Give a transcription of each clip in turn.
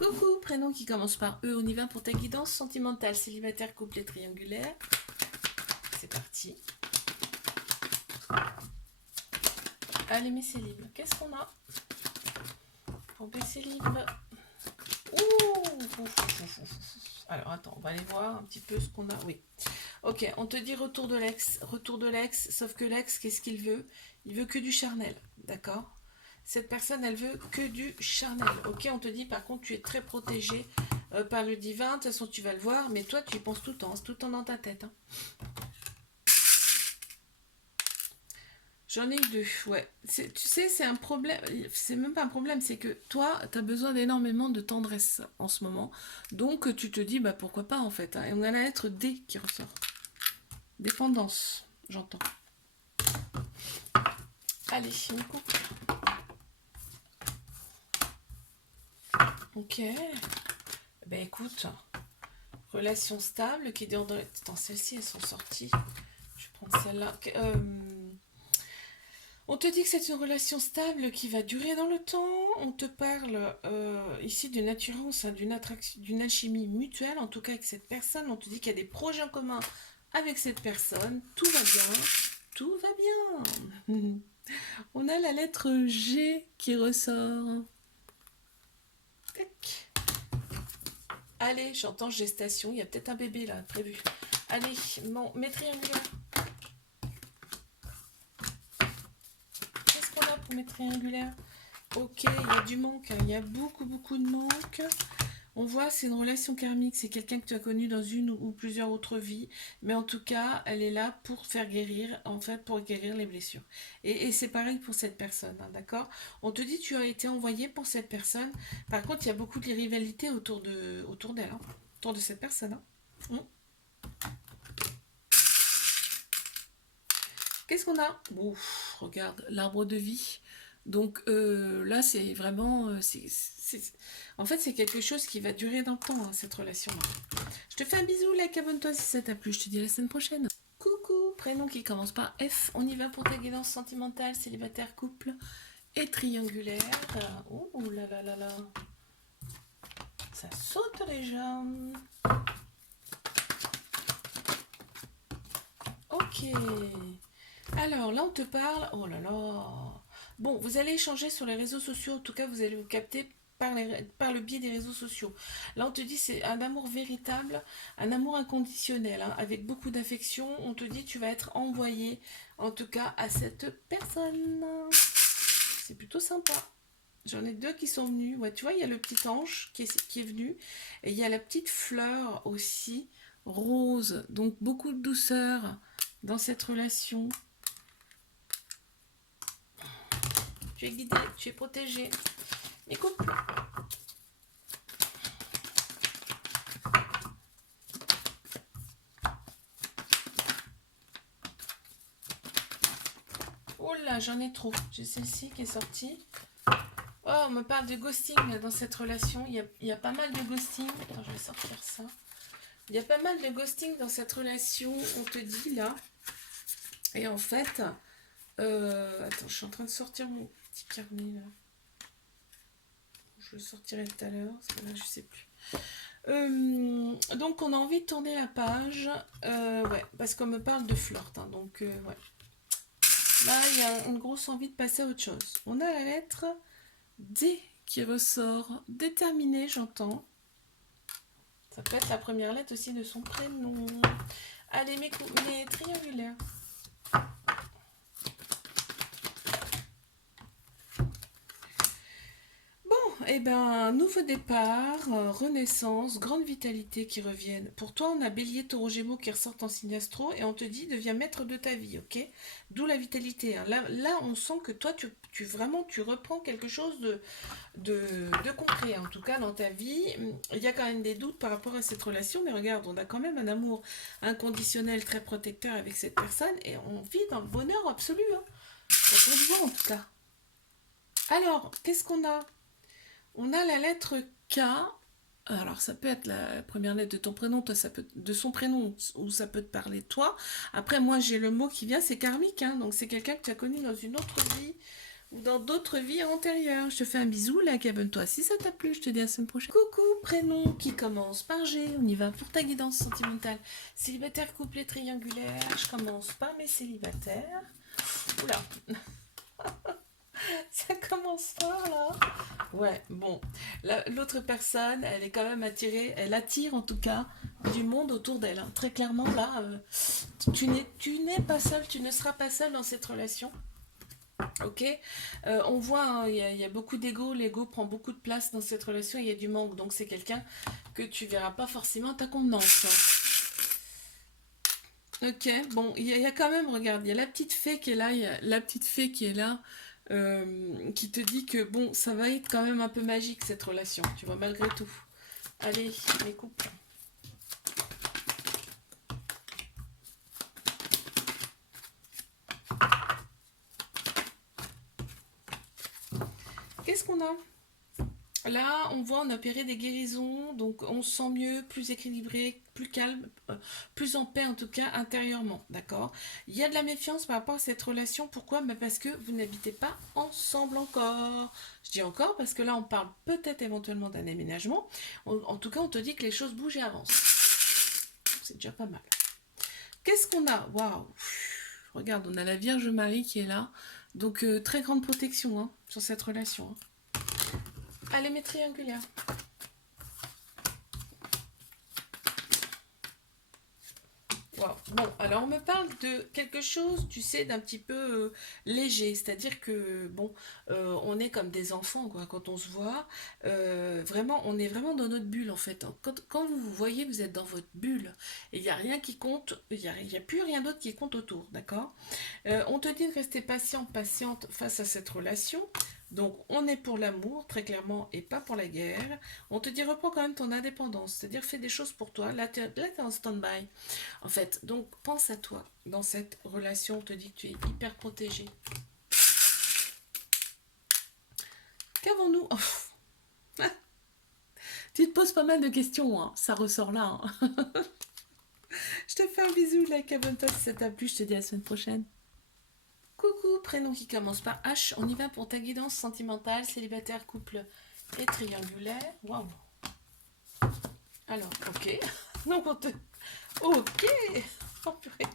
Coucou, prénom qui commence par E, on y va pour ta guidance sentimentale, célibataire, couple et triangulaire. C'est parti. Allez, mes célibes, qu'est-ce qu'on a pour mes célibes? Ouh. Alors, attends, on va aller voir un petit peu ce qu'on a. Oui. Ok, on te dit retour de l'ex, sauf que l'ex, qu'est-ce qu'il veut? Il veut que du charnel, d'accord? Cette personne, elle veut que du charnel. Ok, on te dit par contre, tu es très protégé par le divin. De toute façon, tu vas le voir, mais toi, tu y penses tout le temps. C'est tout le temps dans ta tête. Hein. J'en ai eu deux, ouais. Tu sais, c'est un problème. C'est même pas un problème, c'est que toi, tu as besoin d'énormément de tendresse en ce moment. Donc, tu te dis, bah pourquoi pas en fait. Hein. Et on a la lettre D qui ressort. Dépendance, j'entends. Allez, une coupe. Ok. Ben écoute, relation stable qui est dans... Attends, celles-ci, elles sont sorties. Je vais prendre celle-là. On te dit que c'est une relation stable qui va durer dans le temps. On te parle ici d'une attirance, hein, d'une attraction, d'une alchimie mutuelle, en tout cas avec cette personne. On te dit qu'il y a des projets en commun avec cette personne. Tout va bien. Tout va bien. On a la lettre G qui ressort. Tac. Allez, j'entends gestation. Il y a peut-être un bébé là, prévu. Allez, bon, mes triangulaires. Qu'est-ce qu'on a pour mes triangulaires? Ok, il y a du manque. Hein. Il y a beaucoup de manque. On voit, c'est une relation karmique. C'est quelqu'un que tu as connu dans une ou plusieurs autres vies. Mais en tout cas, elle est là pour faire guérir, en fait, pour guérir les blessures. Et c'est pareil pour cette personne, hein, d'accord? On te dit tu as été envoyé pour cette personne. Par contre, il y a beaucoup de rivalité autour d'elle, hein, autour de cette personne. Hein. Qu'est-ce qu'on a? Ouf, regarde, l'arbre de vie. Donc là, c'est vraiment... En fait, c'est quelque chose qui va durer dans le temps, hein, cette relation-là. Je te fais un bisou, like, abonne-toi si ça t'a plu. Je te dis à la semaine prochaine. Coucou, prénom qui commence par F. On y va pour ta guidance sentimentale, célibataire, couple et triangulaire. Oh là là là là. Ça saute déjà. Ok. Alors là, on te parle. Oh là là. Bon, vous allez échanger sur les réseaux sociaux. En tout cas, vous allez vous capter par le biais des réseaux sociaux. Là, on te dit c'est un amour véritable, un amour inconditionnel, hein, avec beaucoup d'affection. On te dit tu vas être envoyé, en tout cas, à cette personne. C'est plutôt sympa. J'en ai deux qui sont venus. Ouais, tu vois, il y a le petit ange qui est venu. Et il y a la petite fleur aussi, rose. Donc, beaucoup de douceur dans cette relation. Tu es guidé, tu es protégé. Mes couples. Oh là, j'en ai trop. J'ai celle-ci qui est sortie. Oh, on me parle de ghosting dans cette relation. Il y a pas mal de ghosting. Attends, je vais sortir ça. Il y a pas mal de ghosting dans cette relation, on te dit là. Et en fait, attends, je suis en train de sortir mon petit carnet là. Je le sortirai tout à l'heure, parce que là, je sais plus. Donc, on a envie de tourner la page. Ouais, parce qu'on me parle de flirt. Hein, donc, ouais. Là, il y a une grosse envie de passer à autre chose. On a la lettre D qui ressort. Déterminé, j'entends. Ça peut être la première lettre aussi de son prénom. Allez, mes triangulaires. Eh ben, nouveau départ, renaissance, grande vitalité qui reviennent. Pour toi, on a Bélier, Taureau, Gémeaux qui ressortent en signe astro et on te dit deviens maître de ta vie, ok? D'où la vitalité. Hein. Là, on sent que toi, tu reprends quelque chose de concret. En tout cas, dans ta vie, il y a quand même des doutes par rapport à cette relation, mais regarde, on a quand même un amour inconditionnel, très protecteur avec cette personne et on vit dans le bonheur absolu. Hein. Ça peut se voir en tout cas. Alors, qu'est-ce qu'on a? On a la lettre K. Alors, ça peut être la première lettre de ton prénom, toi, ça peut, de son prénom, ou ça peut te parler de toi. Après, moi, j'ai le mot qui vient, c'est karmique. Hein, donc, c'est quelqu'un que tu as connu dans une autre vie ou dans d'autres vies antérieures. Je te fais un bisou, like, abonne-toi si ça t'a plu, je te dis à la semaine prochaine. Coucou, prénom qui commence par G, on y va pour ta guidance sentimentale. Célibataire, couple et triangulaire, je commence par mes célibataires. Oula, ça commence fort là. Ouais, bon, l'autre personne, elle est quand même attirée, elle attire en tout cas du monde autour d'elle, hein. Très clairement là, tu n'es pas seul, tu ne seras pas seul dans cette relation. Ok. On voit, hein, il y a beaucoup d'ego, l'ego prend beaucoup de place dans cette relation, il y a du manque, donc c'est quelqu'un que tu verras pas forcément à ta contenance, hein. Ok, bon, il y a quand même, regarde, il y a la petite fée qui est là, il y a la petite fée qui est là, qui te dit que bon, ça va être quand même un peu magique cette relation, tu vois, malgré tout. Allez, les couples. Qu'est-ce qu'on a? Là, on voit, on a opéré des guérisons, donc on se sent mieux, plus équilibré, plus calme, plus en paix en tout cas intérieurement, d'accord? Il y a de la méfiance par rapport à cette relation, pourquoi? Mais parce que vous n'habitez pas ensemble encore. Je dis encore parce que là, on parle peut-être éventuellement d'un déménagement. En tout cas, on te dit que les choses bougent et avancent. C'est déjà pas mal. Qu'est-ce qu'on a? Waouh! Regarde, on a la Vierge Marie qui est là, donc très grande protection, hein, sur cette relation, hein. Allez, mes triangulaires. Wow. Bon, alors on me parle de quelque chose, tu sais, d'un petit peu léger, c'est-à-dire que, bon, on est comme des enfants, quoi, quand on se voit, vraiment, on est vraiment dans notre bulle, en fait. Quand vous vous voyez, vous êtes dans votre bulle, et il n'y a rien qui compte, il y a plus rien d'autre qui compte autour, d'accord? On te dit de rester patient, patiente face à cette relation. Donc, on est pour l'amour, très clairement, et pas pour la guerre. On te dit reprends quand même ton indépendance, c'est-à-dire fais des choses pour toi. Là, tu es en stand-by. En fait, donc pense à toi. Dans cette relation, on te dit que tu es hyper protégé. Qu'avons-nous? Tu te poses pas mal de questions, hein. Ça ressort là, hein. Je te fais un bisou, like, abonne-toi si ça t'a plu. Je te dis à la semaine prochaine. Coucou, prénom qui commence par H. On y va pour ta guidance sentimentale, célibataire, couple et triangulaire. Waouh. Alors, ok. Donc on te... Ok. Oh, purée.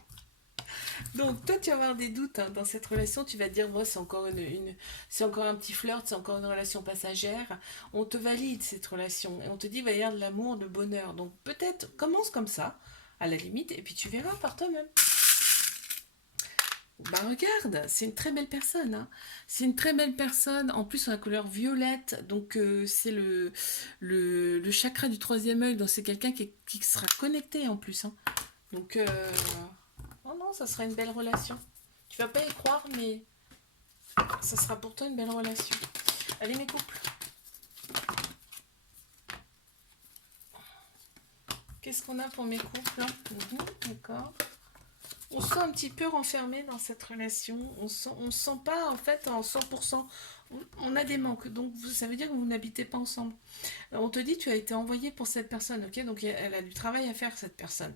Donc toi tu vas avoir des doutes, hein, dans cette relation, tu vas te dire moi c'est encore c'est encore un petit flirt, c'est encore une relation passagère. On te valide cette relation et on te dit va y avoir de l'amour, de bonheur. Donc peut-être commence comme ça, à la limite, et puis tu verras par toi-même. Bah regarde, c'est une très belle personne, hein. C'est une très belle personne, en plus la couleur violette, donc c'est le chakra du troisième œil, donc c'est quelqu'un qui sera connecté en plus, hein. Donc, oh non, ça sera une belle relation. Tu vas pas y croire, mais ça sera pour toi une belle relation. Allez mes couples. Qu'est-ce qu'on a pour mes couples, hein? D'accord. On se sent un petit peu renfermé dans cette relation. On se sent pas en fait en 100%. On a des manques, donc ça veut dire que vous n'habitez pas ensemble. On te dit tu as été envoyé pour cette personne, ok? Donc elle a du travail à faire cette personne.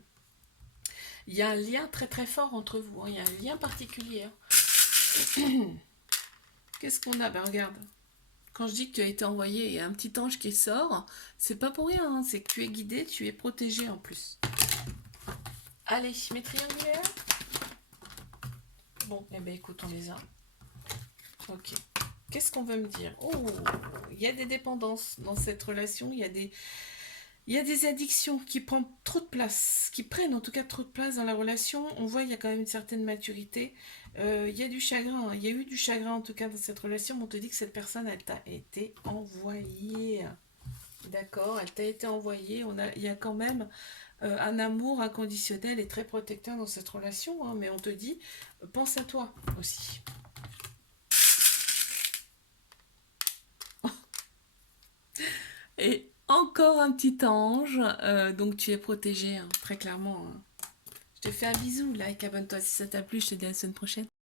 Il y a un lien très très fort entre vous, hein. Il y a un lien particulier, hein. Qu'est-ce qu'on a? Ben regarde. Quand je dis que tu as été envoyé, il y a un petit ange qui sort. C'est pas pour rien, hein. C'est que tu es guidé, tu es protégé en plus. Allez, mes triangulaires. Bon, eh ben écoute, on les a. Ok. Qu'est-ce qu'on veut me dire? Oh, il y a des dépendances dans cette relation. Il y a des addictions qui prennent trop de place, qui prennent en tout cas trop de place dans la relation. On voit il y a quand même une certaine maturité. Il y a du chagrin, hein. Il y a eu du chagrin en tout cas dans cette relation. Mais on te dit que cette personne, elle t'a été envoyée. D'accord, elle t'a été envoyée. Il y a quand même un amour inconditionnel et très protecteur dans cette relation, hein. Mais on te dit, pense à toi aussi. Et encore un petit ange, donc tu es protégé, hein, très clairement, hein. Je te fais un bisou, like, abonne-toi si ça t'a plu, je te dis à la semaine prochaine.